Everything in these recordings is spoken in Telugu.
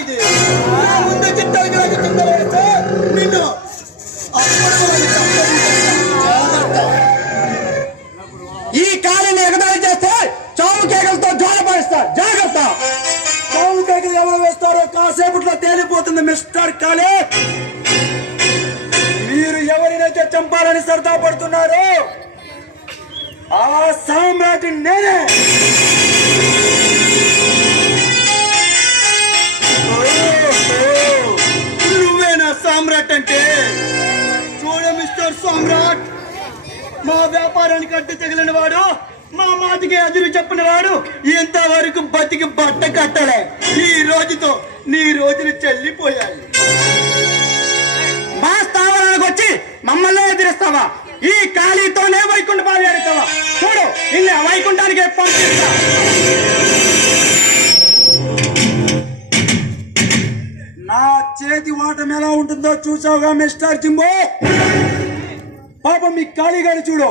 ఇది ముందు చిట్టాలు నిన్ను ఈ కాలిని ఎగదాడి చేస్తే చావు కేకలతో జ్వాల పడిస్తారు. జాగ్రత్త. చావు కేకలు ఎవరు వేస్తారో కాసేపట్లో తేలిపోతుంది మిస్టర్ కాలే. మీరు ఎవరినైతే చంపాలని సరదా పడుతున్నారో ఆ సామ్రాట్ నేనే. నువ్వేనా సామ్రాట్ అంటే? చూడ మిస్టర్ సామ్రాట్, మా వ్యాపారానికి అడ్డు తగిలిన వాడు, మా మాటికి అదురు చెప్పిన వాడు ఇంతవరకు బతికి బట్ట కట్టలే. ఈ రోజుతో నీ రోజులు చెల్లిపోయాయి. మా స్థావరానికి వచ్చి మమ్మల్ని ఎదిరిస్తావా? ఈ ఖాళీతోనే వైకుంఠ పాలి అడుగుతావా? చూడు, నిన్న వైకుంఠానికి పంపిస్తా. నా చేతి వాటం ఎలా ఉంటుందో చూసావుగా మిస్టర్ జింబో. పాపం మీ ఖాళీగాడు చూడు,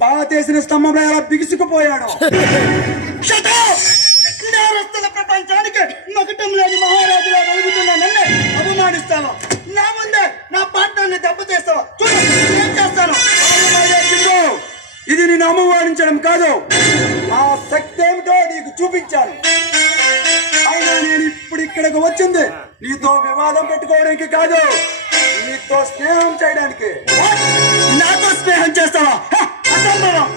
పాతేసిన స్తంభంలో ఎలా బిగుసుకుపోయాడు. నేరస్తుల ప్రపంచానికి నగటం లేని మహారాజులా వెలుగుతున్నా నన్నే అవమానిస్తావా? నా ముందే నా పాఠాన్ని దెబ్బతీస్తావా? చూడు ఏం చేస్తాను. ఇది నేను అవమానించడం కాదు, నా శక్తి ఏమిటో నీకు చూపించాను. అయినా నేను ఇప్పుడు ఇక్కడికి వచ్చింది నీతో వివాదం పెట్టుకోవడానికి కాదు, నీతో స్నేహం చేయడానికి. నాతో స్నేహం చేస్తావా? అసంభవం.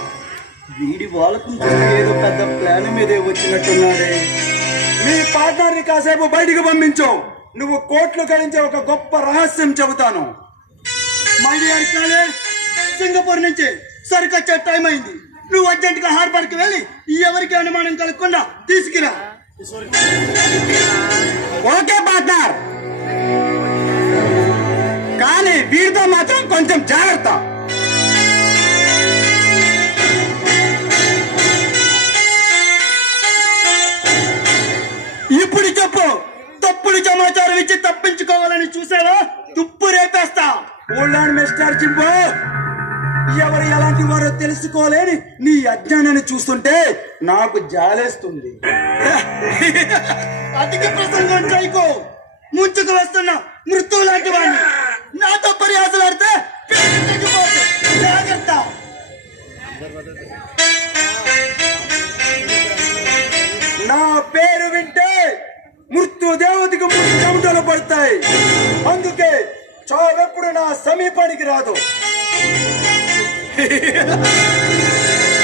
వీడి వాళ్ళకు ఏదో పెద్ద ప్లాన్ మీదే వచ్చినట్టున్నాడే. మీ పార్ట్నర్ని కాసేపు బయటికి పంపించు. నువ్వు కోట్లు గడించే ఒక గొప్ప రహస్యం చెబుతాను. మై డియర్ కాలేజ్, సింగపూర్ నుంచి సరికొచ్చే టైం అయింది. నువ్వు అర్జెంట్ గా హార్బర్ కి వెళ్ళి ఎవరికి అనుమానం కలగకుండా తీసుకురా. ఓకే పార్ట్నర్, కానీ వీరితో మాత్రం కొంచెం జాగ్రత్త. ఇప్పుడు చెప్పు, తప్పుడు సమాచారం ఇచ్చి తప్పించుకోవాలని చూసావా? తుప్పు రేపేస్తా. ఓల్డ్ మిస్టర్ జింబో, ఎవరు ఎలాంటి వారో తెలుసుకోలేని నీ అజ్ఞానాన్ని చూస్తుంటే నాకు జాలేస్తుంది. అతికి ప్రసంగం చేయకు. ముంచుకు వస్తున్న మృత్యువు లాంటి వాడిని నాతో పరిహాసలాడితే జాగ్రత్త. నా పేరు వింటే మృత్యు దేవతకు ముందు చెమటలు పడతాయి. అందుకే చావెప్పుడు నా సమీపానికి రాదు.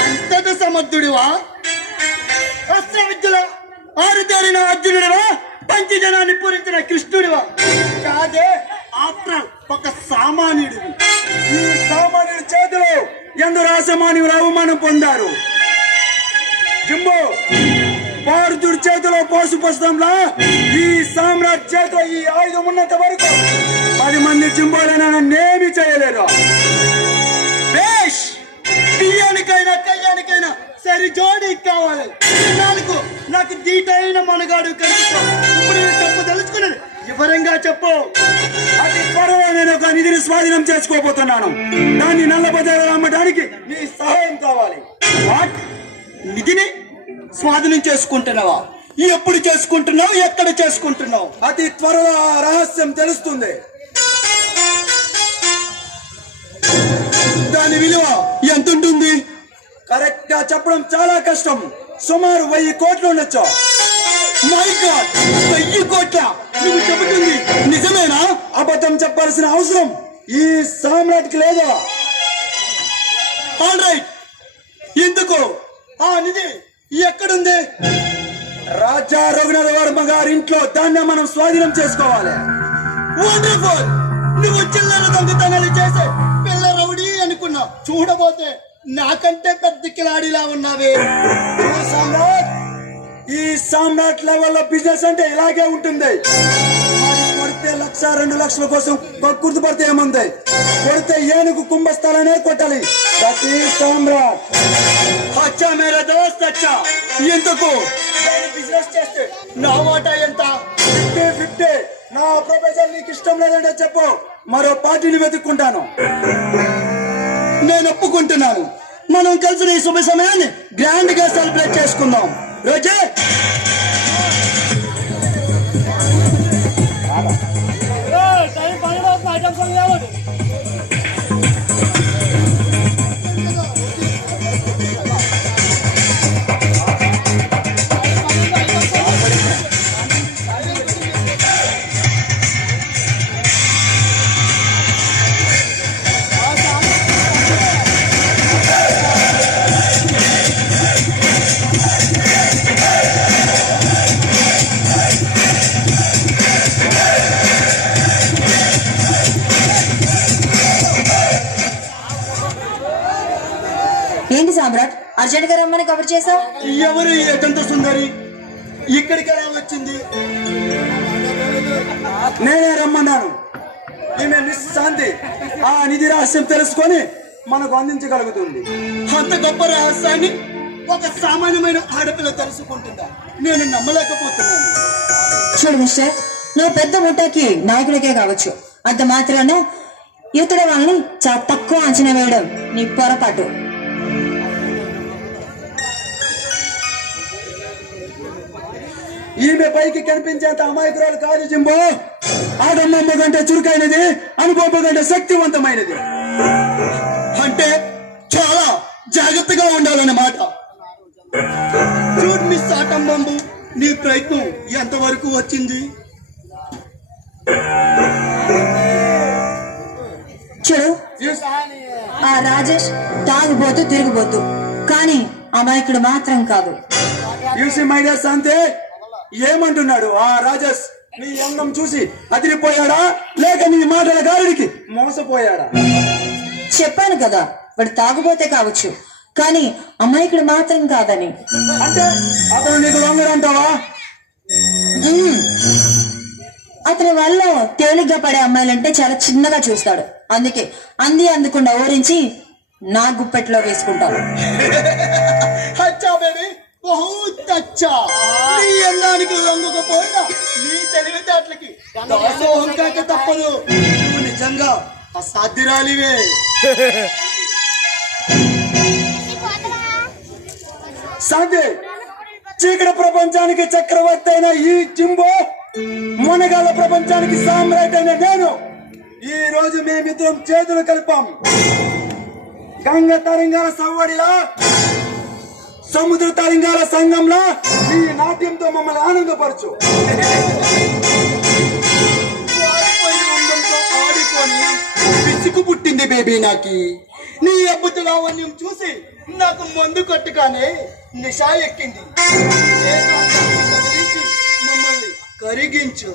అంతట సమర్థుడివా? అస్త్ర విద్యలో ఆరుతేరిన అర్జునుడివా? పంచజనాన్ని పూరించిన కృష్ణుడివా? కాదే, ఆఫ్టర్ ఒక సామాన్యుడివి. ఈ సామాన్యుడి చేతిలో ఎందరో అసామాన్యులు అవమానం పొందారు. జింబో, పార్జుడి చేతిలో పోసు పుస్తకంలా ఈ సామ్రాట్ చేతిలో ఈ ఆయుధం ఉన్నంత వరకు 10 మంది జింబోలైనా నన్నేమి చేయలేరు. బియ్యానికైనా కయ్యానికైనా సరి జోడి కావాలి. నాకు దీటైన మనగాడు కనిపిస్తా. ఇప్పుడు చెప్పు తెలుసుకున్నాను, వివరంగా చెప్పు. అతి త్వరలో నేను ఒక నిధిని స్వాధీనం చేసుకోబోతున్నాను. దాన్ని నల్లబజారులో అమ్మడానికి నీ సహాయం కావాలి. వాట్? నిధిని స్వాధీనం చేసుకుంటున్నావా? ఎప్పుడు చేసుకుంటున్నావు? ఎక్కడ చేసుకుంటున్నావు? అతి త్వరలో ఆ రహస్యం తెలుస్తుంది. దాని విలువ ఎంత ఉంటుంది? కరెక్ట్ గా చెప్పడం చాలా కష్టం. సుమారు 1000 కోట్లు ఉండొచ్చు. మై గాడ్, 1000 కోట్ల? నువ్వు చెబుతుంది నిజమేనా? అబద్ధం చెప్పాల్సిన అవసరం ఈ సామ్రాట్ కి లేదా? ఆల్ రైట్, ఎందుకు? ఆ నిధి ఎక్కడుంది? రాజా రఘునాథ వర్మ గారి ఇంట్లో. దాన్ని మనం స్వాధీనం చేసుకోవాలి. వండర్ఫుల్. నువ్వు చిల్లర దొంగతనాలు చేసే పిల్ల రౌడీ అనుకున్నా, చూడబోతే నాకంటే పెద్ద కిలాడిలా ఉన్నావే. ఈ సామ్రాట్ లెవెల్లో బిజినెస్ అంటే ఇలాగే ఉంటుంది. కొడితే 1,00,000 2 లక్షల కోసం కక్కుర్తి పడితే ఏముంది? కొడితే ఏనుగు కుంభస్థలానే కొట్టాలి. ప్రతి సామ్రాట్. అచ్చా మేరా దోస్త్, అచ్చా. ఎందుకు బిజినెస్ చేస్తే నా వాటా ఎంత? 50-50. నా ప్రొఫెసర్ నీకు ఇష్టం లేదంటే చెప్పు, మరో పార్టీని వెతుక్కుంటాను. నేను ఒప్పుకుంటున్నాను. మనం కలిసిన ఈ శుభ సమయాన్ని గ్రాండ్ గా సెలబ్రేట్ చేసుకుందాం. రోజే ఏంటి సామ్రాట్ అర్జెంట్ గా రమ్మని కవర్ చేసావు? ఎవరు ఈ అత్యంత సుందరి ఇక్కడికి ఎలా వచ్చింది? నేనే రమ్మన్నాను. ఈమె నిశ్శాంతి ఆ నిధి రహస్యం తెలుసుకొని మనకు అందించగలుగుతుంది. అంత గొప్ప రహస్యాన్ని ఒక సామాన్యమైన ఆడపిల్ల తెలుసుకుంటుందా? నేను నమ్మలేకపోతున్నాను. చూడు మిస్టర్, నువ్వు పెద్ద ముఠాకి నాయకుడికే కావచ్చు, అంత మాత్రాన ఇతర వాళ్ళని చాలా తక్కువ అంచనా వేయడం నీ పొరపాటు. ఈమె పైకి కనిపించేంత అమాయకురాలు కాదు జింబో. ఆడమ్మ కంటే చురుకైనది, అనుభవం కంటే శక్తివంతమైనది. అంటే చాలా జాగ్రత్తగా ఉండాలన్నమాట. చూడు మిస్ ఆటంబంబు, నీ ప్రయత్నం ఎంతవరకు వచ్చింది? చూడు, ఆ రాజేష్ తాగుబోతూ తిరిగిపోతూ, కానీ అమాయకుడు మాత్రం కాదు. యూసి మై డియర్ శాంతి, ఏమంటున్నాడు ఆ రాజేష్? నీ అందం చూసి అదిరిపోయాడా, లేక నీ మాటల గాలికి మోసపోయాడా? చెప్పాను కదా, వాడు తాగుబోతే కావచ్చు, కానీ అమాయకుడు మాత్రం కాదని. అంటే అతను నీకు లొంగడంటావా? అతని వల్ల తేలిగ్గా పడే అమ్మాయిలంటే చాలా చిన్నగా చూస్తాడు. అందుకే అందకుండా ఓరించి నా గుప్పెట్లో వేసుకుంటాడు. అచ్చా బేబీ, బహుత్ అచ్చా. నీ అందానికి లొంగకపోయినా నీ తెలివితేటలకి దాసోహం కాక తప్పదు. నువ్వు నిజంగా అసాధ్యురాలివే. శాంతి, చీకటి ప్రపంచానికి చక్రవర్తి అయిన ఈ జింబో, మునగాల ప్రపంచానికి సామ్రాట్ అయిన నేను, ఈ రోజు మేమిద్దరం చేతులు కలిపాం. గంగ తరంగాల సవ్వడిలా, సముద్ర తరంగాల సంఘంలో ఈ నాట్యంతో మమ్మల్ని ఆనందపరచు. ఆడుకొని పిసుకు పుట్టింది బేబీ నాకి. నీ అద్భుత లావణ్యం చూసి నాకు మందు కొట్టుగానే నిషా ఎక్కింది. మమ్మల్ని కరిగించు.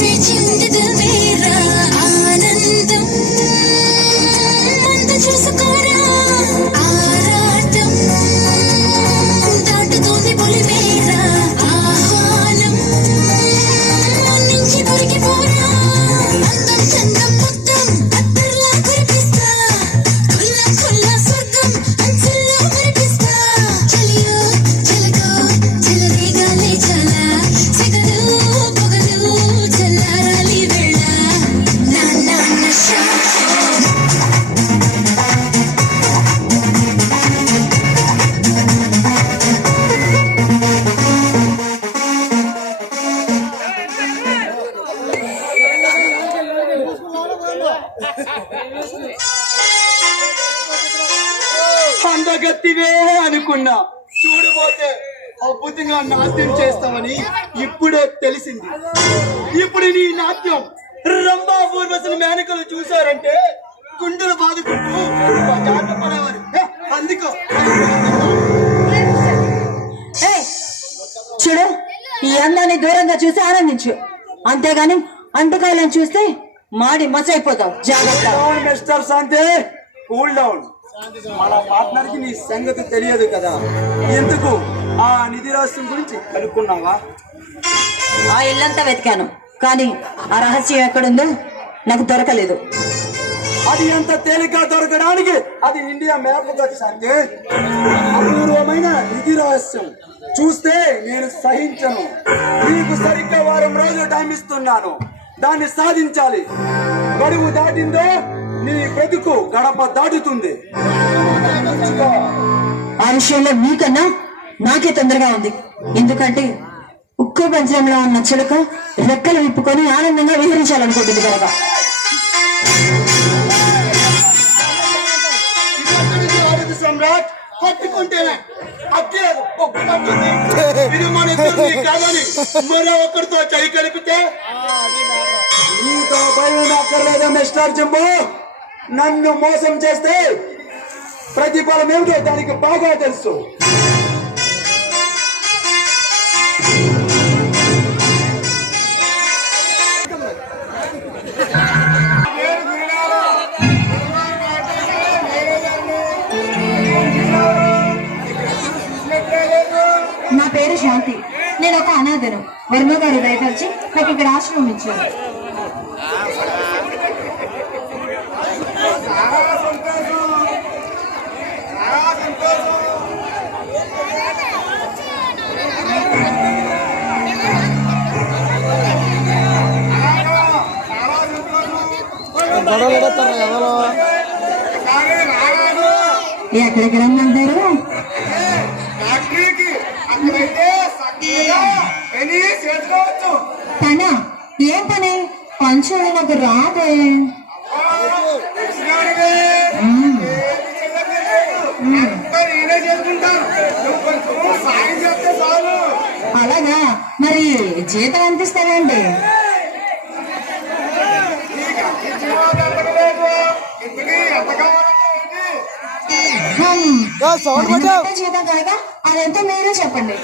వేచి ఉండదు మేరా ఆనందం అంత చూసుకోరా ఆరాటం దాటుతోంది పొలి మేరా ఆహ్వానం నుంచి దొరికిపోరా అందం చందం మొత్తం అత్తర్లా కురిపిస్తా కుల్లా కుల్లా స్వర్గం అంచుల్లో మరిపిస్తా చలియో చలకో చలరేగాలే చాలా సెగలు పొగలు చల్లారాలి వేళ నా నా నషా అందగత్తివే అనుకున్నా, చూడబోతే అద్భుతంగా నాట్యం చేస్తామని ఇప్పుడే తెలిసింది. ఇప్పుడు నీ నాట్యం రంభా ఊర్వశుల మేనకలు చూశారంటే గుండెలు బాదుకుంటూ జాగ్రత్త పడేవారు. అందుకో ఏయ్, చూడు, ఈ అందాన్ని దూరంగా చూసి ఆనందించు, అంతేగాని అంటకాయలను చూస్తే మాడి మసైపోతావు. జాగ్రత్త. డౌన్ మిస్టర్ శాంతి, కూల్ డౌన్. మన పార్ట్నర్ కి నీ సంగతి తెలియదు కదా, ఎందుకు ఆ నిధి రహస్యం గురించి కనుక్కున్నావా? ఆ ఇల్లంతా వెతికాను, కానీ ఆ రహస్యం ఎక్కడుందో నాకు దొరకలేదు. అది ఎంత తేలిక దొరకడానికి అది ఇండియా మ్యాప్ కదా శాంతి. అపూర్వమైన నిధి రహస్యం చూస్తే నేను సహించను. నీకు సరిగ్గా వారం రోజులు టైం ఇస్తున్నాను, దాన్ని సాధించాలి. గడువు దాటిందో నీ బ్రతుకు గడప దాటుతుంది. ఆ విషయంలో మీకన్నా నాకే తొందరగా ఉంది. ఎందుకంటే ఉక్కు పంజరంలో ఉన్న చిలుక రెక్కలు విప్పుకొని ఆనందంగా విహరించాలనుకుంటుంది కనుక. సమ్రాట్ పట్టుకుంటేనే అక్కలేదు పొక్కుమంటుంది. ఇది మన ఇద్దరిని కాదని మరో ఒకరితో చై కలిపితే నీతో భయం అక్కర్లేదు మిస్టర్ జంబో. నన్ను మోసం చేస్తే ప్రతిఫలం ఏమిటో దానికి బాగా తెలుసు. నా పేరు శాంతి, నేను ఒక అనాథను. వర్మ గారు దయతలిచి నాకు ఇక్కడ ఆశ్రమం ఇచ్చారు. ఎక్కడికి రమ్మంటారు? పనా? ఏం పని? పంచులు నాకు రాదే. అలాగా, మరి జీతం ఎంత ఇస్తారండి? జీతం కాగా అదంతా మీరే చెప్పండి.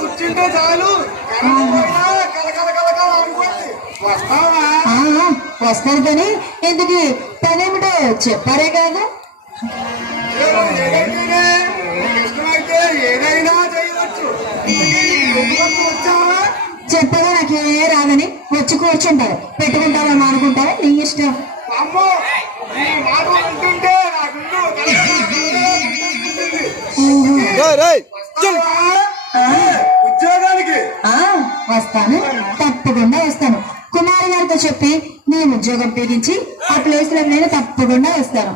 కూర్చుంటే చాలు వస్తారు కానీ ఎందుకు పనేమిటో చెప్పారే కాదు. ఏదైనా చేయవచ్చు. చెప్పగా నాకు ఏ రాదని వచ్చి కూర్చుంటారు. పెట్టుకుంటావా మానుకుంటావా నీ ఇష్టం. ఉద్యోగానికి వస్తాను, తప్పకుండా వస్తాను. కుమారి గారితో చెప్పి నీ ఉద్యోగం పీడించి ఆ ప్లేస్ లో నేను తప్పకుండా వస్తాను.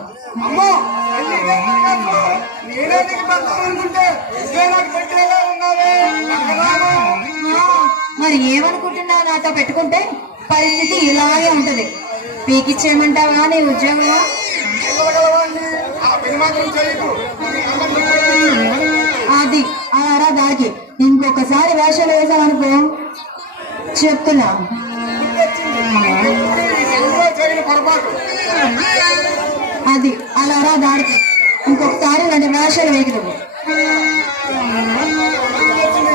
మరి ఏమనుకుంటున్నావు? నాతో పెట్టుకుంటే పరిస్థితి ఇలాగే ఉంటది. పీకిచ్చేయమంటావా నీ ఉద్యోగం? అది అలా దాకి ఇంకొకసారి వేషాలు వేసామనుకో చెప్తున్నా. అది అలా దాడికి ఇంకొకసారి ఇలాంటి వేషాలు వేయకు నువ్వు.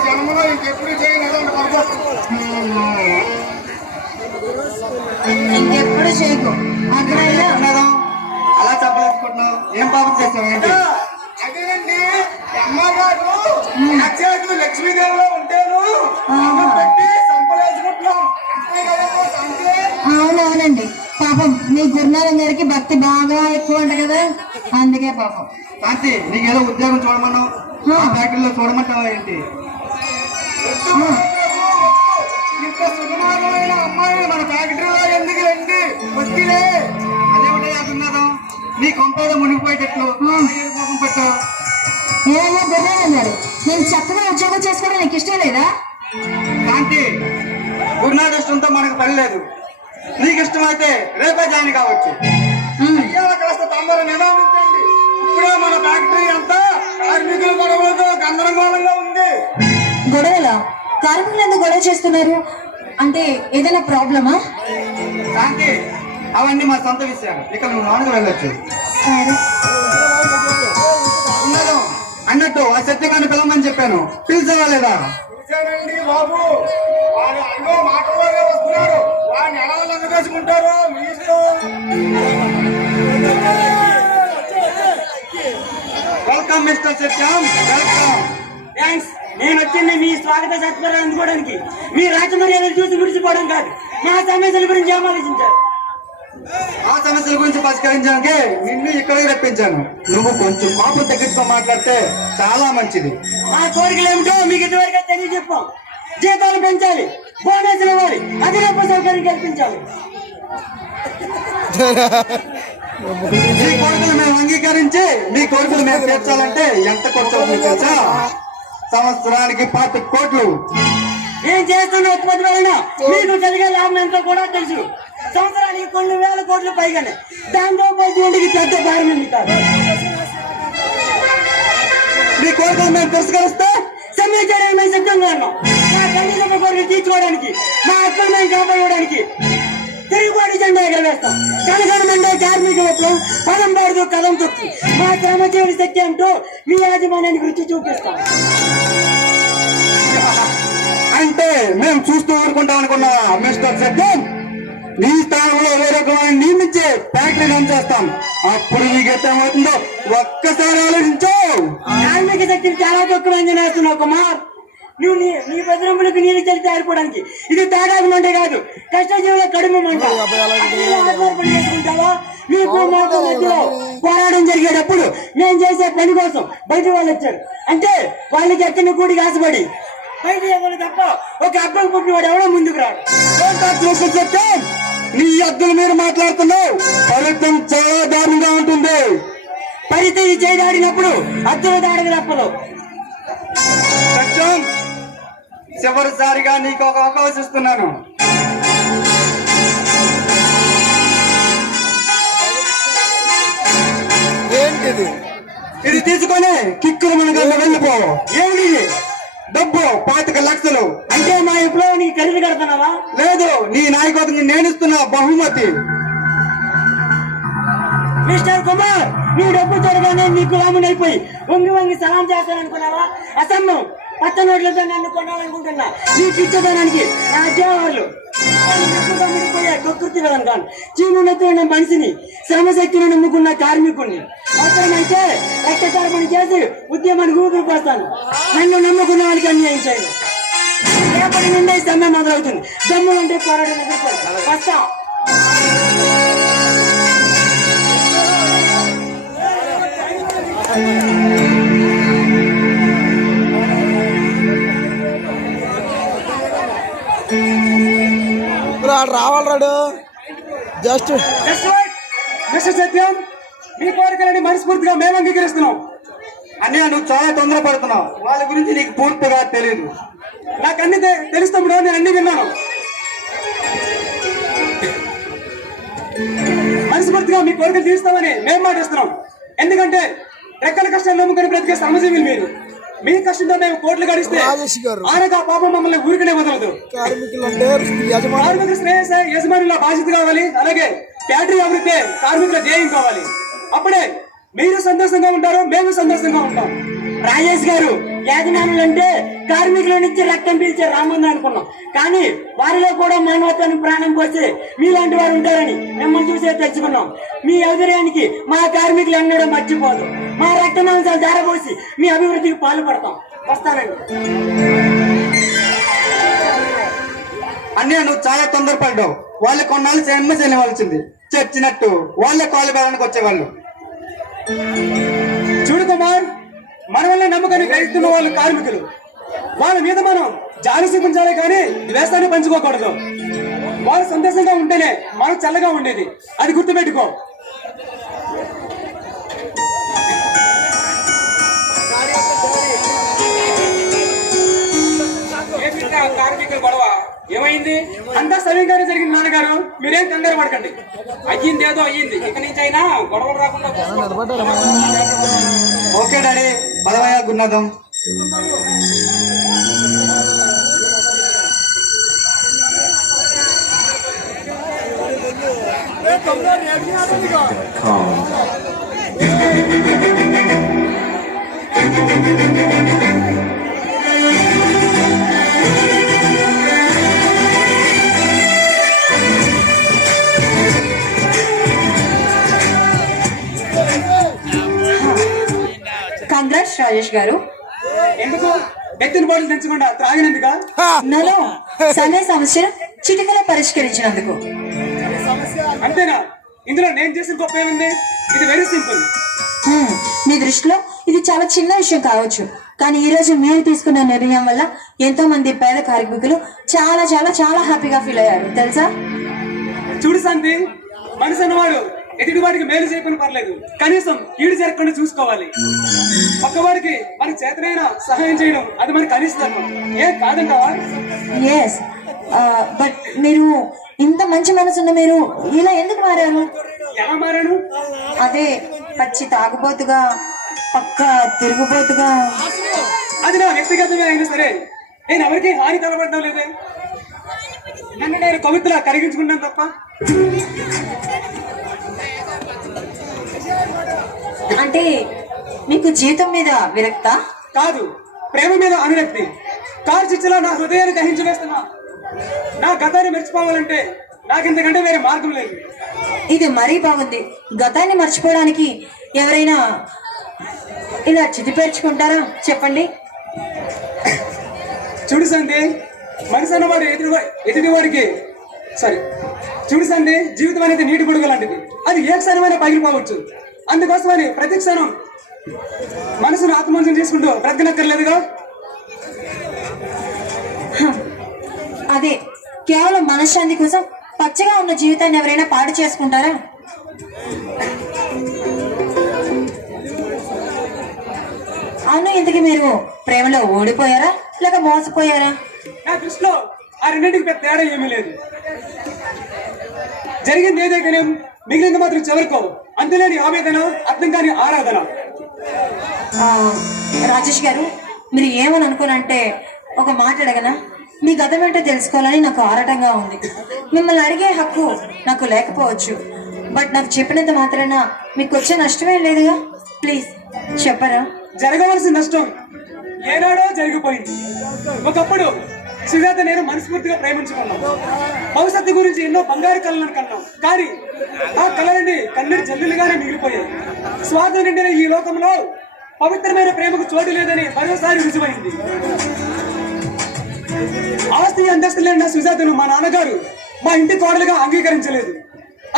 జన్మలో ఇంకెప్పుడు చేయలేదు. ఇంకెప్పుడు చేయకు. అక్కడ అలా చెప్పలేసుకుంటున్నావు. ఏం పాపం చేస్తావు ఏంటి? అదేనండి అమ్మగారు సాక్షాత్తు లక్ష్మీదేవిలో ఉంటాను పెట్టి సంపలేసుకుంటున్నాం. అంతే కదా boss, అంతే. అవునవునండి. పాపం మీ గురునాథం గారికి భక్తి బాగా ఎక్కువ అంట కదా, అందుకే పాపం. కాంతి, నీకేదో ఉద్యోగం చూడమన్నావు, ఆ ఫ్యాక్టరీలో చూడమంటావా ఏంటి? ఇంత సుకుమారమైన అమ్మాయి మన ఫ్యాక్టరీలో ఎందుకు రండి వద్దులే. అదేమిటే అదున్నదో నీ కొంపేదో మునిగిపోయేటట్లు పాపం పెట్టావు. ఏమో గురునాథం గారు, నేను చక్కగా ఉద్యోగం చేసుకోవడం నీకు ఇష్టం లేదా? కాంతి, గురునాథష్టంతో మనకు పని లేదు. నీకు ఇష్టమైతే రేపే జాయిన్ కావచ్చు. అయ్యాల కాస్త తొందర నిదానించండి. ఇప్పుడే మన ఫ్యాక్టరీ అంతా కార్మికుల గొడవలతో గందరగోళంగా ఉంది. గొడవలా? కార్మికులు ఎందుకు గొడవ చేస్తున్నారు? అంటే ఏదైనా ప్రాబ్లమా? కాంతి, అవన్నీ మా సొంత విషయాలు. ఇక నువ్వు నాన్నకు వెళ్ళొచ్చు. సరే. ఉన్నదో అన్నట్టు ఆ సత్యగాన్ని పిలవమని చెప్పాను, పిలిచావా లేదా? చూశానండి బాబు, వాడు అన్నో మాటల్లోనే వస్తున్నాడు. వాడిని ఎలా లంగేసుకుంటారో మీ ఇష్టం. వెల్కమ్ మిస్టర్ సత్యం, వెల్కమ్. థ్యాంక్స్. నేను వచ్చింది మీ స్వాగత సత్కారాలు అందుకోవడానికి, మీ రాజమర్యాదలు చూసి ముడిచిపోవడం కాదు. మా సమస్యల గురించి ఏం ఆలోచించారు? ఆ సమస్యల గురించి పరిష్కరించడానికి నిన్ను ఇక్కడికి రప్పించాను. నువ్వు కొంచెం కోపం తగ్గించుకో మాట్లాడితే చాలా మంచిది. మా కోరికలు ఏమిటో మీకు ఇదివరకే తెలియజెప్పాం. జీతాలు పెంచాలి, బోనస్లు ఇవ్వాలి, అదనపు సౌకర్యం కల్పించాలి. మీ కోరికలు మేము అంగీకరించి మీ కోరికలు మేము తీర్చాలంటే ఎంత ఖర్చు అవుతుంది తెలుసా? సంవత్సరానికి 25 కోట్లు. నేను చేస్తున్న ఉత్పత్తి వలన మీకు కలిగే లాభం ఎంతో కూడా తెలుసు. సంవత్సరానికి కొన్ని వేల కోట్లు పైగానే. దాంతో పోటీ పెద్ద భారం ఉంది కాదు. మీ కోరికలు మేము తిరస్కరిస్తే సమాచారం మేము సిద్ధంగా ఉన్నాం. మా కనీస కోరికలు తీర్చుకోవడానికి, మా హక్కులు మేము కాపాడడానికి తిరుగుబాటు జెండా ఎగరవేస్తాం. కనకనమండే కార్మిక విప్లవం పదం పాడుతూ కదం తొక్కి మా శ్రమజీవుడి శక్తి అంటూ మీ యాజమాన్యానికి రుచి చూపిస్తాం. అంటే మేము చూస్తూ ఊరుకుంటాం అనుకున్నా మిస్టర్ సత్యం? నీ స్థానంలో వేరొక వాడిని నియమించి ఫ్యాక్టరీ రన్ చేస్తాం. అప్పుడు నీకు ఎత్తమవుతుందో ఒక్కసారి ఆలోచించు. కార్మిక శక్తిని చాలా తక్కువ అంచనా వేస్తున్నావు కుమార్. నువ్వు నీ బెదిరింపులకు నీళ్ళు చల్లి తారిపోవడానికి ఇది తాగాకు మంటే కాదు, కష్టజీవుల కడుపు మంట. ఆత్మహత్య చేసుకుంటావా? మీకు మాకు మధ్యలో పోరాటం జరిగేటప్పుడు మేము చేసే పని కోసం బయట వాళ్ళు వచ్చారు అంటే వాళ్ళకి ఎక్కడిని కూడికి ఆశపడి బయట ఎవరు తప్ప ఒక అబ్బాయి పుట్టిన వాడు ఎవడో ముందుకు రాడు. సత్యం, నీ అద్దుల మీద మాట్లాడుతున్నావు. ఫలితం చాలా దారుణంగా ఉంటుంది. పరిస్థితి చేయదాడినప్పుడు అద్దుల దాడికి తప్పదు. సత్యం, చివరిసారిగా నీకు ఒక అవకాశం ఇస్తున్నాను. ఏంటిది? ఇది తీసుకొని కిక్కులు మనకు వెళ్ళిపో. ఏమిటి డబ్బు? 25 లక్షలు. అంటే మా విప్లవానికి ఖరీదు కడుతున్నావా? లేదు, నీ నాయకత్వం నేను ఇస్తున్న బహుమతి. మిస్టర్ కుమార్, నీ డబ్బు చూడగానే నీకు లామునైపోయి వంగి వంగి సలాం చేస్తాననుకున్నావా? అసంభవం. 10 నోట్లతో నన్ను కొనాలనుకుంటున్నా. నీ పిచ్చదనానికి నా జవాహర్లు పోయే కకృతి విధానం చీమునతో ఉన్న మనిషిని, శ్రమశక్తిని నమ్ముకున్న కార్మికుడిని అవసరమైతే రక్తచారపణ చేసి ఉద్యమానికి ఊపిరి పోస్తాను. నన్ను నమ్ముకున్న వాళ్ళకి అన్యాయం చేయను. రేపటి నుండి సమ్మె మొదలవుతుంది. దమ్ము అంటే పోరాటం ఎదుర్కోవాలి. వస్తాం. రావాలి రాడు జస్ట్ మిస్టర్ సత్యం, మీ కోరికలని మనస్ఫూర్తిగా మేము అంగీకరిస్తున్నాం. అన్నయ్య, నువ్వు చాలా తొందరపడుతున్నావు. వాళ్ళ గురించి నీకు పూర్తిగా తెలియదు. నాకు అన్ని తెలుస్తాడు, నేను అన్ని విన్నాను. మనస్ఫూర్తిగా మీ కోరికలు తీరుస్తామని మేము మాటిస్తున్నాం. ఎందుకంటే రెక్కల కష్టాలు నమ్ముకొని బ్రతికే శ్రమజీవులు మీరు. మీ కష్టంతో మేము కోట్లు గడిస్తే ఆయనకు ఆ పాపం మమ్మల్ని ఊరికనే వదలదు. కార్మికుల శ్రేయస్ యజమానుల బాధ్యత కావాలి. అలాగే ఫ్యాక్టరీ అభివృద్ధి కార్మికుల ధ్యేయం కావాలి. అప్పుడే మీరు సంతోషంగా ఉంటారు, మేము సంతోషంగా ఉంటాం. రాజేష్ గారు, యాజమానులు అంటే కార్మికుల నుంచి రక్తం పీల్చే రాముంది అనుకున్నాం, కానీ వారిలో కూడా మానవత్వానికి ప్రాణం పోసి మీలాంటి వారు ఉంటారని మిమ్మల్ని చూసే తెచ్చుకున్నాం. మీ ఔదర్యానికి మా కార్మికులు ఎన్నడూ మర్చిపోదు. మా రక్త మాంసాలు జారబోసి మీ అభివృద్ధికి పాల్పడతాం. వస్తానండి. అన్నయ్య, నువ్వు చాలా తొందరపడ్డావు. వాళ్ళు కొన్నాళ్ళు జన్మ చేయవలసింది, చచ్చినట్టు వాళ్ళే కాలు బేరానికి వచ్చేవాళ్ళు. చూడు కుమార్, మన వల్ల నమ్మకాన్ని గ్రహిస్తున్న వాళ్ళు కార్మికులు. వాళ్ళ మీద మనం జాలి చూపించాలి, కానీ ద్వేషాన్ని పంచుకోకూడదు. వాళ్ళు సంతోషంగా ఉంటేనే మనం చల్లగా ఉండేది, అది గుర్తుపెట్టుకో. కార్మికుల గొడవ ఏమైంది? అంతా సరిగ్గానే జరిగింది నాన్నగారు, మీరేం కంగారు పడకండి. అయ్యింది ఏదో అయ్యింది, ఇక నుంచి అయినా గొడవలు రాకుండా. ఓకే డాడీ, పదవయ్యా గున్నాదం. కంగ్రాట్స్ రాజేష్ గారు. ఎందుకు ఎత్తిన బాటిల్ తెచ్చకుండా త్రాగినందుక? నన్ను సండే సమస్యను చిటికలో పరిష్కరించినందుకు. అంతేనా? ఇందులో నేను చేసిన గొప్ప ఏముంది? ఇది వెరీ సింపుల్. మీ దృష్టిలో ఇది చాలా చిన్న విషయం కావచ్చు, కానీ ఈ రోజు మీరు తీసుకున్న నిర్ణయం వల్ల ఎంతో మంది పేద కార్మికులు చాలా చాలా చాలా హ్యాపీగా ఫీల్ అయ్యారు, తెలుసా? చూడు శాంతి, మనిషి అన్నవాడు ఎదుటి వాడికి మేలు చేయకుండా పర్లేదు, కనీసం కీడు జరగకుండా చూసుకోవాలి. పక్కవాడికి మన చేతనైనా సహాయం చేయడం అది మన కనీస ధర్మం. ఏం కాదంటావా? ఎస్, బట్ మీరు ఇంత మంచి మనసున్న మీరు ఇలా ఎందుకు మారారు? ఎలా మారాను? అదే పచ్చి తాగుబోతుగా, పక్క తిరుగుబోతుగా. అది నా వ్యక్తిగతమే అయినా సరే నేను ఎవరికి హాని తలపడడం లేదే. నన్ను నేను కవితలా కరిగించుకున్నాను తప్ప. అంటే మీకు జీవితం మీద విరక్త? కాదు, ప్రేమ మీద అనురక్తి. కారు చిచ్చులా నా హృదయాన్ని దహించి వేస్తున్నా. నా గతాన్ని మర్చిపోవాలంటే నాకు ఇంతకంటే వేరే మార్గం లేదు. ఇది మరీ బాగుంది. గతాన్ని మర్చిపోవడానికి ఎవరైనా ఇలా చితిపేర్చుకుంటారా చెప్పండి? చూడు సంధి, మనిషి అన్నవాడు ఎదుటి వాడికి చూడు సంధి, జీవితం అనేది నీటి బుడగ లాంటిది. అది ఏ క్షణమైనా పగిలిపోవచ్చు. అందుకోసమని ప్రతి క్షణం మనసును ఆత్మవంచన చేసుకుంటూ బ్రతకనక్కర్లేదుగా. అదే కేవలం మనశ్శాంతి కోసం పచ్చగా ఉన్న జీవితాన్ని ఎవరైనా పాడు చేసుకుంటారా? అవును, ఇంతకీ మీరు ప్రేమలో ఓడిపోయారా లేక మోసపోయారా? నా దృష్టిలో ఆ రెండింటికి పెద్ద తేడా ఏమీ లేదు. జరిగింది ఏదైతేనే మిగిలింది మాత్రం చివరికో అంతులేని ఆవేదన, అర్థం కాని ఆరాధన. రాజేష్ గారు, మీరు ఏమని అనుకోనంటే ఒక మాట అడగనా? మీ గతం ఏంటో తెలుసుకోవాలని నాకు ఆరాటంగా ఉంది. మిమ్మల్ని అడిగే హక్కు నాకు లేకపోవచ్చు, బట్ నాకు చెప్పినంత మాత్రాన మీకు వచ్చే నష్టమే లేదుగా. ప్లీజ్ చెప్పరా? జరగవలసిన నష్టం ఏనాడో జరిగిపోయింది. ఒకప్పుడు సుజాత నేను మనస్ఫూర్తిగా ప్రేమించుకున్నాం. భవిష్యత్తు గురించి ఎన్నో బంగారు కళలను కన్నాం, కానీ ఆ కళలన్నీ కన్నీరు జల్లులుగానే మిగిలిపోయాయి. స్వార్థం నిండిన ఈ లోకంలో పవిత్రమైన ప్రేమకు చోటు లేదని మరోసారి రుజువైంది. ఆస్తి అంతస్తు లేని సుజాతను మా నాన్నగారు మా ఇంటి కోడలుగా అంగీకరించలేదు.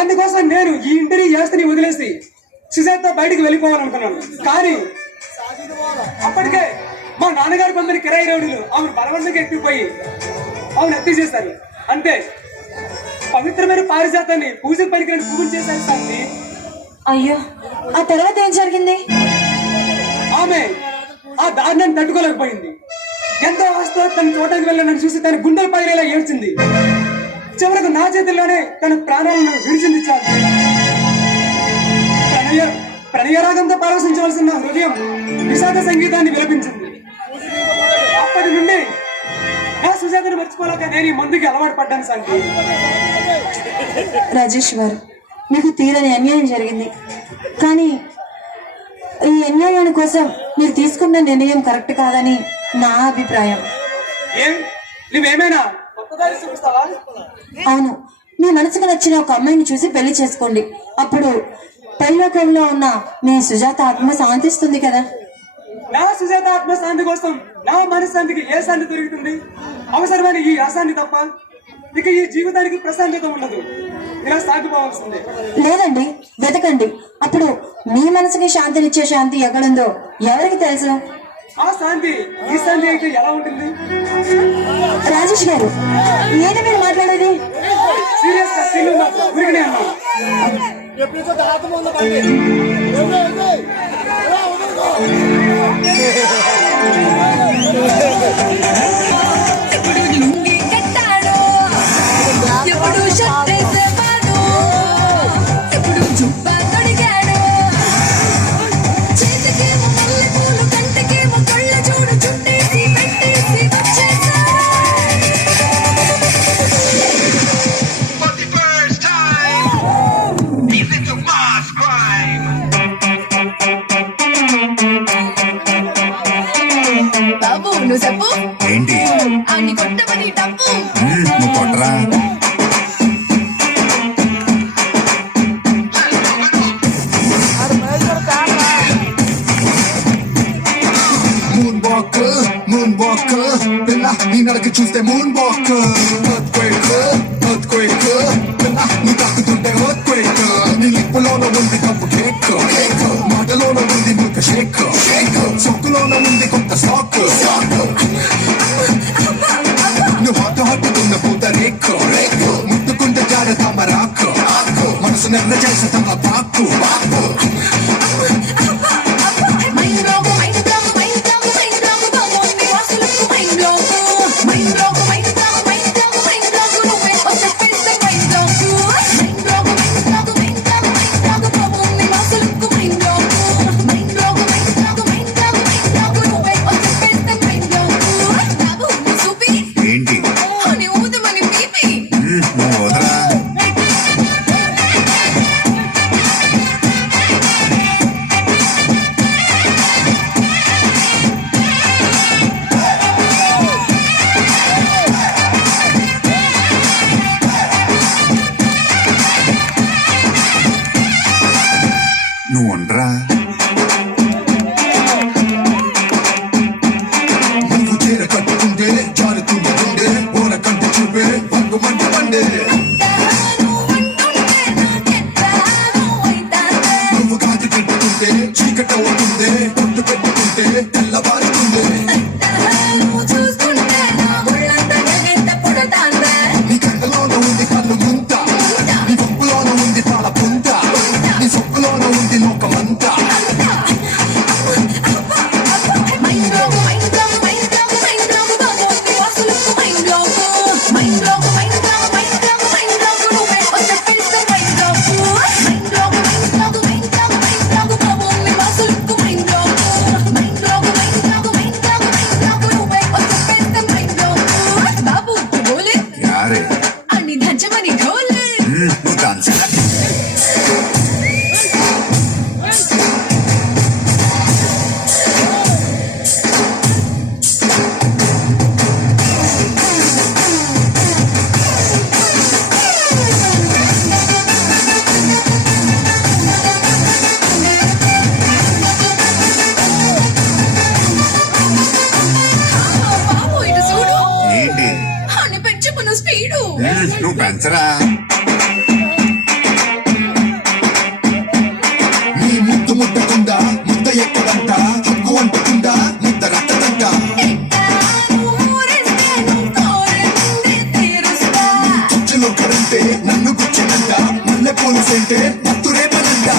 అందుకోసం నేను ఈ ఇంటిని ఆస్తిని వదిలేసి సుజాత బయటికి వెళ్ళిపోవాలనుకున్నాను. కానీ అప్పటికే మా నాన్నగారు కొందరి కిరాయి రౌడీలు ఆమెను బలవంతంగా ఎత్తిపోయి ఆమెను హత్య చేశారు. అంతే, పవిత్రమైన పారిజాతాన్ని పూజకు పనికిరని పువ్వులు చేశారు శాంతి. అయ్యో, ఆ తర్వాత ఏం జరిగింది? ఆమె ఆ దారుణాన్ని తట్టుకోలేకపోయింది. ఎంతో ఆస్తో తన తోటకి వెళ్ళి చూసి తన గుండెలు పగిలేలా ఏడ్చింది. చివరకు నా చేతుల్లోనే తన ప్రాణాలను విడిచింది. ప్రణయరాగంతో పరవశించవలసిన హృదయం విషాద సంగీతాన్ని విలపించింది. అప్పటి నుండి నా సుజాతను మర్చిపోలేక నేను ఈ మందుకి అలవాటు పడ్డాను శాంతి. రాజేష్ గారు, మీకు తీరని అన్యాయం జరిగింది, కానీ ఈ అన్యాయాని కోసం మీరు తీసుకున్న నిర్ణయం కరెక్ట్ కాదని నా అభిప్రాయం. ఏం నువ్వేమైనా కొత్త దారి చూపిస్తావా? అవును, మీ మనసుకు నచ్చిన ఒక అమ్మాయిని చూసి పెళ్లి చేసుకోండి. అప్పుడు పైలోకంలో ఉన్న మీ సుజాత ఆత్మ శాంతిస్తుంది కదా. నా సుజాత ఆత్మశాంతి కోసం నా మనశ్శాంతికి ఏ శాంతి దొరుకుతుంది? అవసరమైన ఈ అశాంతి తప్ప ఇక ఈ జీవితానికి ప్రశాంతత ఉండదు. ఇలా సాగిపోవాల్సిందే. లేదండి, వెతకండి. అప్పుడు మీ మనసుకి శాంతినిచ్చే శాంతి ఎక్కడుందో ఎవరికి తెలుసు? ఆ శాంతి ఈ శాంతి అయితే ఎలా ఉంటుంది? రాజేష్ గారు, ఏంటి మీరు మాట్లాడేది? సీరియస్ గా స్టిల్ ఊరికనే అన్నా. ఎప్పుడు లుంగి కట్టాడో, ఎప్పుడు షర్ట్ వేసేవాడో, ఎప్పుడు జుబ్బా తొడిగాడో, చేతికేమో మల్లెపూలు, కంటికేమో కళ్ళ చూడు, చుట్టేసి పెట్టేసి వచ్చేసా. For the first time, is it a mass crime? బాబు నువ్వు చెప్పు, ఏంటి అన్ని కొట్టమని డబ్బు. నువ్వు కొట్టరా? మూన్ వాక్ పిల్ల నీ నడక చూస్తే మూన్ వాక్. ఎర్త్క్వేక్ పిల్ల నీ తాకుతుంటే ఎర్త్క్వేక్. నీ లిప్పులోన ఉంది కప్పు కేక్, మాటలోన ఉంది మిల్క్ షేక్, సొక్కులోన ఉంది కొత్త స్టాక్. నువ్వు హత్తుకున్న పూత రేక్, ముట్టుకుంటే జార తమరాకు, మనసు నెర్ర చేసే తమ పాకు. Mind block, mind block, mind block, mind block, బాబు నీ వాసులకు mind block. Mind block, mind block, mind block, mind block, నువ్వే వచ్చేస్తే mind block. Mind block, mind block, mind block, mind block, బాబు నీ వాసులకు mind block. Mind block, mind block, mind block, mind block, నువ్వే వచ్చేస్తే మైండ్ బ్లాక్. బాబు నువ్వు చూపి ఏంటి అని ఊదమని పీపి. నువ్వు వదరా? నువ్వు ఉండరా? నువ్వు చీర కట్టుకుంటే జారుతుండే గుండె, ఓర కంటి చూపే వంగు మంట పండే. నువ్వు కాటి పెట్టుకుంటే చీకటి అవుతుంది, పొట్టు పెట్టుకుంటే తెల్లవారుతుంది. నీ కళ్ళలోన ఉంది కళ్ళు ముంత, నీ పప్పులోన ఉంది పాల పుంత, నీ సొప్పులోన ఉంది లోకమంతా. బాబు బోలే యారే అన్ని దంచమని ఢోలే. నువ్వు డాన్స్. బాబు ఇటు చూడు, ఏంటి అని పెంచుకున్న స్పీడు. నువ్వు పెంచరా? నీ ముద్దు ముట్టకుండా ముద్ద ఎక్కడంట, హక్కు అంటకుండా ముద్ద రట్టదంట. కుచ్చులో కరంటే నన్ను గుచ్చినంట, మల్లె పూలు సెంటే మత్తు రేపనంట.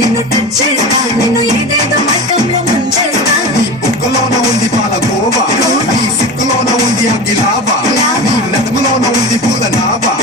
నిన్ను టచ్ చేస్తా, నిన్ను ఏదేదో మైకంలో ముంచేస్తా. నీ బుక్కలోన ఉంది పాల గోవా, నీ సిక్కులోన ఉంది అగ్గి లావా, నీ నడుములోన ఉంది పూల నావా.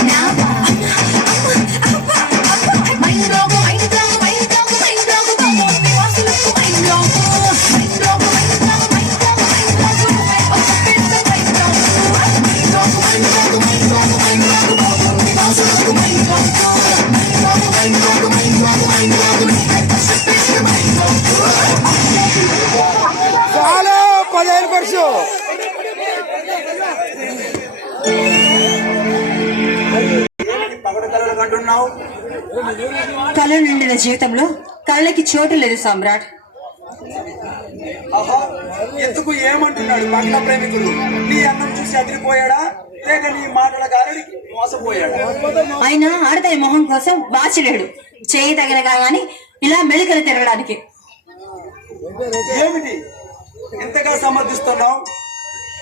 పగడ కలలు కంటున్నావు? కళ నిండిన జీవితంలో కళ్ళకి చోటు లేదు సామ్రాట్. ఆహా, ఎందుకు ఏమంటున్నాడు పగడ ప్రేమికుడు? నీ అన్నం చూసి అదిరిపోయాడా, లేక నీ మాటల గారడి మోసపోయాడా? ఆయన ఆడదాని మొహం కోసం వాచిలేడు, చేయి తగిన గాని ఇలా మెలికలు తిరగడానికి. ఏమిటి ఎంతగా సమర్థిస్తున్నావు?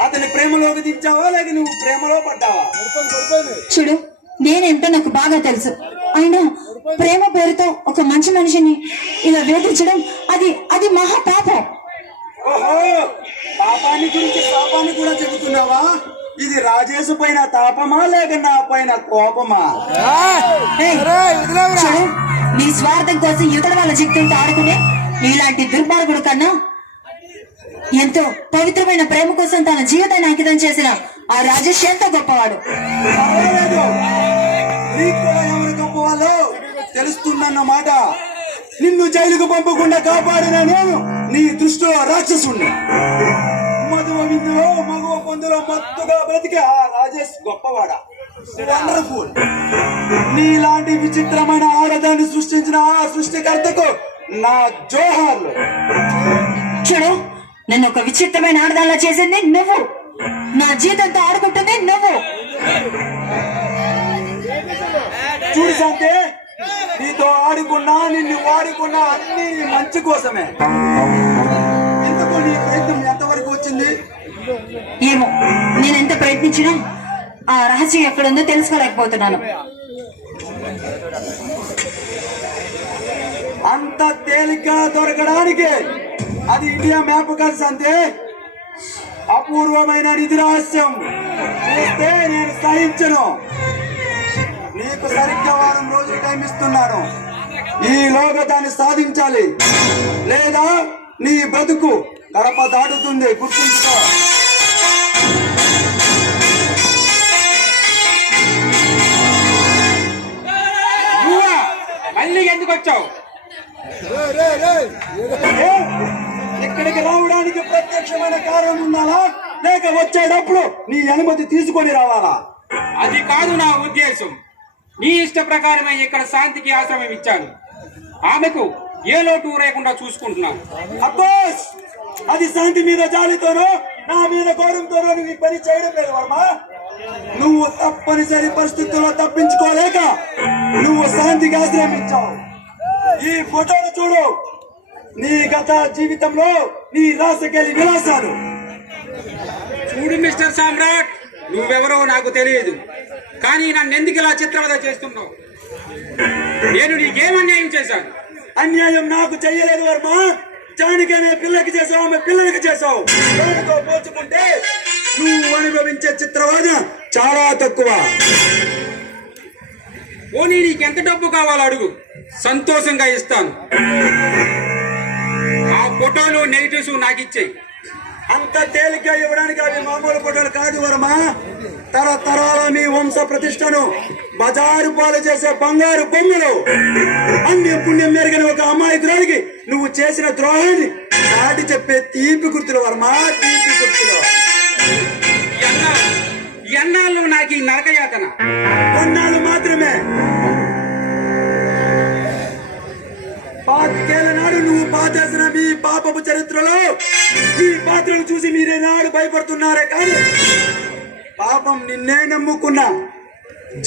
అతని ప్రేమలోకి దించావా, లేక నువ్వు ప్రేమలో పడ్డావా? చూడు, నేనేంటో నాకు బాగా తెలుసు. ఆయన ప్రేమ పేరుతో ఒక మంచి మనిషిని ఇలా వేధించడం అది అది మహా పాపం. ఓహో, పాపాన్ని గురించి పాపాన్ని కూడా చెబుతున్నావా? ఇది రాజేశు పైన తాపమా, లేక నా పైన కోపమా? ఏయ్, చూడు, నీ స్వార్థం కోసం ఇతర వాళ్ళ జీవితంతో ఆడుకునే ఇలాంటి దుర్మార్గుడు కన్నా ఎంతో పవిత్రమైన ప్రేమ కోసం తన జీవితాన్ని అంకితం చేసిన ఆ రాజేష్ ఎంతో గొప్పవాడు. పర్వాలేదు, నీకు కూడా ఎవరు గొప్పవాళ్ళో తెలుస్తుందన్నమాట. నిన్ను జైలుకు పంపకుండా కాపాడిన నేను నీ దృష్టిలో రాక్షసుణ్ణి. మధువ విందులో మగువ పొందులో మత్తుగా బ్రతికే ఆ రాజేష్ గొప్పవాడా? వండర్ఫుల్. నీలాంటి విచిత్రమైన ఆడదాన్ని సృష్టించిన ఆ సృష్టికర్తకు నా జోహార్లు. చూడు, నన్ను ఒక విచిత్రమైన ఆడదానిలా చేసింది నువ్వు, నా జీవితంతో ఆడుకుంటుంది నువ్వు. చూడు శాంతి, నీతో ఆడుకున్నా నిన్ను వాడుకున్నా అన్ని నీ మంచి కోసమే. ఇందుకు నీ ప్రయత్నం ఎంతవరకు వచ్చింది? ఏమో, నేనెంత ప్రయత్నించినా ఆ రహస్యం ఎక్కడుందో తెలుసుకోలేకపోతున్నాను. అంత తేలిక దొరకడానికి అది ఇండియా మ్యాప్ కాదు శాంతి, అపూర్వమైన నిధి రహస్యం. చూస్తే నేను సహించను. నీకు సరిగ్గా వారం రోజులు టైం ఇస్తున్నాను. ఈలోగా దాన్ని సాధించాలి, లేదా నీ బతుకు గడప దాటుతుంది. గుర్తుంచుకో. మళ్ళీ ఎందుకు వచ్చావు? ఇక్కడికి రావడానికి ప్రత్యక్షమైన కారణం ఉండాలా, లేక వచ్చేటప్పుడు నీ అనుమతి తీసుకొని రావాలా? అది కాదు నా ఉద్దేశం. నీ ఇష్ట ప్రకారమే ఇక్కడ శాంతికి ఆశ్రమం ఇచ్చాను. ఆమెకు ఏ లోటు లేకుండా చూసుకుంటున్నాను. అబ్బోస్, అది శాంతి మీద జాలితోనో నా మీద గౌరవంతోనో నువ్వు ఈ పని చేయడం లేదు వర్మ. నువ్వు తప్పనిసరి పరిస్థితుల్లో తప్పించుకోలేక నువ్వు శాంతికి ఆశ్రమించావు. ఈ ఫోటోలు చూడు, నీ గత జీవితంలో నీ రాసకెళ్ళి విలాసాలు. చూడు మిస్టర్ సామ్రాట్, నువ్వెవరో నాకు తెలియదు, కానీ నన్ను ఎందుకు ఇలా చిత్రవద చేస్తున్నావు? నేను నీకేమన్యాయం చేశాను? అన్యాయం నాకు చెయ్యలేదు వర్మ. జానకి అనే పిల్లకి చేసావు, ఆమె పిల్లలకి చేసావు. దానితో పోల్చుకుంటే నువ్వు అనుభవించే చిత్రవాద చాలా తక్కువ. పోనీ నీకెంత డబ్బు కావాలో అడుగు, సంతోషంగా ఇస్తాను. ఆ ఫోటోలు నెగిటివ్స్ నాకు ఇచ్చేయి. అంత తేలిగ్గా ఇవ్వడానికి అవి మామూలు ఫోటోలు కాదు వర్మ. తరతరాల మీ వంశ ప్రతిష్టను బజారు పాలు చేసే బంగారు బొమ్మలు. అన్ని పుణ్యం మెరుగని ఒక అమాయకురాలికి నువ్వు చేసిన ద్రోహాన్ని దాటి చెప్పే తీపి గుర్తులు వర్మ, తీపి గుర్తులు. ఎన్నాళ్ళు నాకు ఈ నరకయాతన? కొన్నాళ్ళు మాత్రమే. పాతికేళ్ల నాడు నువ్వు పాతేసిన మీ పాపపు చరిత్రలో మీ పాత్రను చూసి మీరే నాడు భయపడుతున్నారే కానీ పాపం నిన్నే నమ్ముకున్నా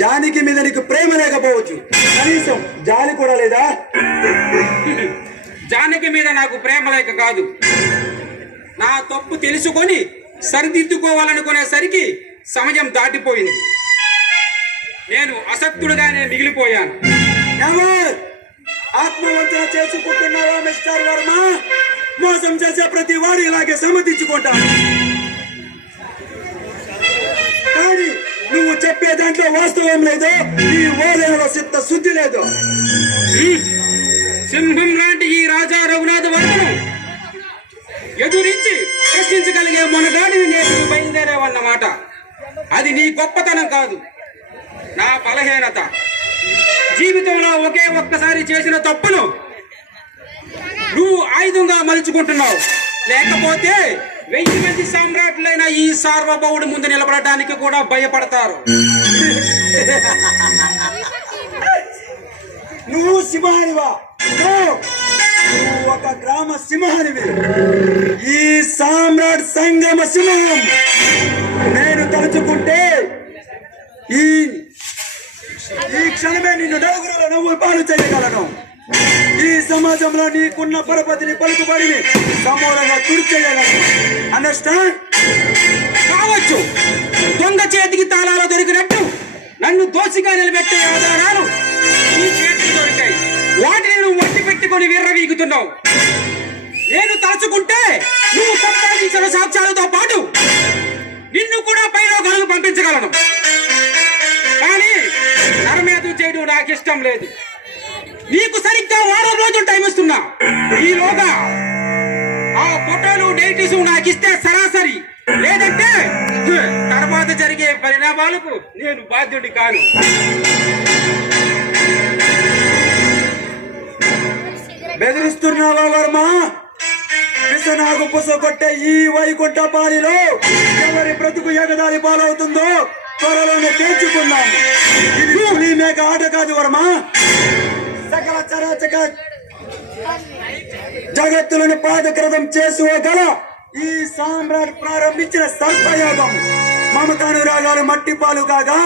జానకి మీద నీకు ప్రేమ లేకపోవచ్చు, కనీసం జాలి కూడా లేదా? జానకి మీద నాకు ప్రేమ లేక కాదు, నా తప్పు తెలుసుకొని సరిదిద్దుకోవాలనుకునేసరికి సమయం దాటిపోయింది. నేను అసక్తుడుగానే మిగిలిపోయాను. ఎవరు ఆత్మవంచన చేసుకుంటున్నావా మిస్టర్ వర్మ? మోసం చేసే ప్రతి వాడు ఇలాగే సమ్మతించుకుంటాడు. కానీ నువ్వు చెప్పే దాంట్లో వాస్తవం లేదు, ఈ ఓలేలో చిత్త శుద్ధి లేదు. సింహం లాంటి ఈ రాజా రఘునాథ వర్మను ఎదురించి ప్రశ్నించగలిగే మనగాడిని నేను బయలుదేరావన్నమాట. అది నీ గొప్పతనం కాదు, నా బలహీనత. జీవితంలో ఒకే ఒక్కసారి చేసిన తప్పును నువ్వు ఆయుధంగా మలుచుకుంటున్నావు. లేకపోతే 1000 మంది సామ్రాట్లైన ఈ సార్వభౌముడి ముందు నిలబడటానికి కూడా భయపడతారు. నువ్వు సింహానివా? నువ్వు ఒక గ్రామ సింహానివి. ఈ సామ్రాట్ సంగమ సింహం నేను తలుచుకుంటే ఈ క్షణమే నిన్ను నలుగురుల నవ్వులు పాలు చేయగలను. ఈ సమాజంలో నీకున్న పరపతిని పలుకుబడిని సమూలంగా తుడిచేయగలను. అండర్స్టాండ్? కావచ్చు. దొంగ చేతికి తాళాలు దొరికినట్టు నన్ను దోషిగా నిలబెట్టే ఆధారాలు ఈ చేతికి దొరికాయి. వాటిని నువ్వు వట్టి పెట్టుకొని విర్రవీగుతున్నావు. నేను తలుచుకుంటే నువ్వు సంపాదించిన సాక్ష్యాలతో పాటు నిన్ను కూడా పైన గలుగు పంపించగలను. కానీ నరమేధం చేయడం నాకు ఇష్టం లేదు. నీకు సరిగ్గా 10 రోజులు టైం ఇస్తున్నా. ఈలోగా ఆ ఫోటోలు డేటిస్ నాకు ఇస్తే సరాసరి, లేదంటే తర్వాత జరిగే పరిణామాలకు నేను బాధ్యుడి కాను. బెదిరిస్తున్నావా వర్మ? విసనాగు పుసగొట్టే ఈ వైకుంఠ పాలిలో ఎవరి బ్రతుకు ఎగదారి పాలవుతుందో త్వరలోనే తేల్చుకున్నాము. ఇది పులి మేక ఆట కాదు వర్మ. సకల చరాచక జగత్తులను పాదకృతం చేసుకోగల ఈ సామ్రాట్ ప్రారంభించిన సర్పయోగం. మమతానురాగాలు మట్టి పాలు కాగా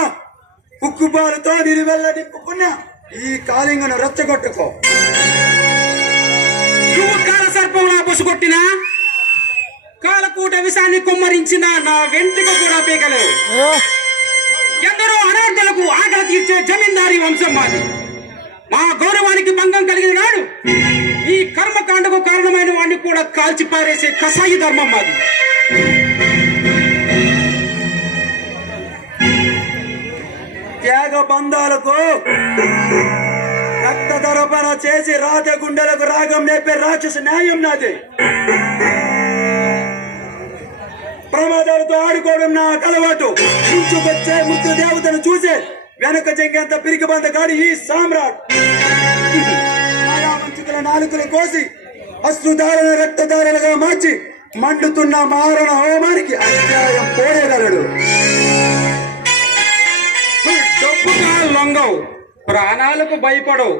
ఉక్కుపాలుతో నిలువెల్ల నింపుకున్న ఈ కాళింగను రెచ్చగొట్టుకో. నువ్వు కాల సర్పంలా పొసుకొట్టినా కాలకూట విషాన్ని కుమ్మరించిన నా వెంట్రుక కూడా పీకలేవు. ఎందరో అనాథలకు ఆకలి తీర్చే జమీందారీ వంశం మాది. మా గౌరవానికి భంగం కలిగిన నాడు ఈ కర్మకాండకు కారణమైన వాడిని కూడా కాల్చి పారేసే కసాయి ధర్మం మాది. త్యాగ బంధాలకు రక్త దరపన చేసి రాత గుండెలకు రాగం నేర్పే రాక్షస న్యాయం నాది. ప్రమాదాలతో ఆడుకోవడం నా అలవాటు. ముంచుకొచ్చే ముద్దు దేవతను చూసే వెనక చెంగేంత పిరికి బంద కాడి ఈ సామ్రాట్. మంచుకుల నాలుకలు కోసి అశ్రుధారణ రక్తధారలుగా మార్చి మండుతున్న మారణ హోమానికి అన్యాయం పోయగలడు. డబ్బుగా లొంగవు, ప్రాణాలకు భయపడవు.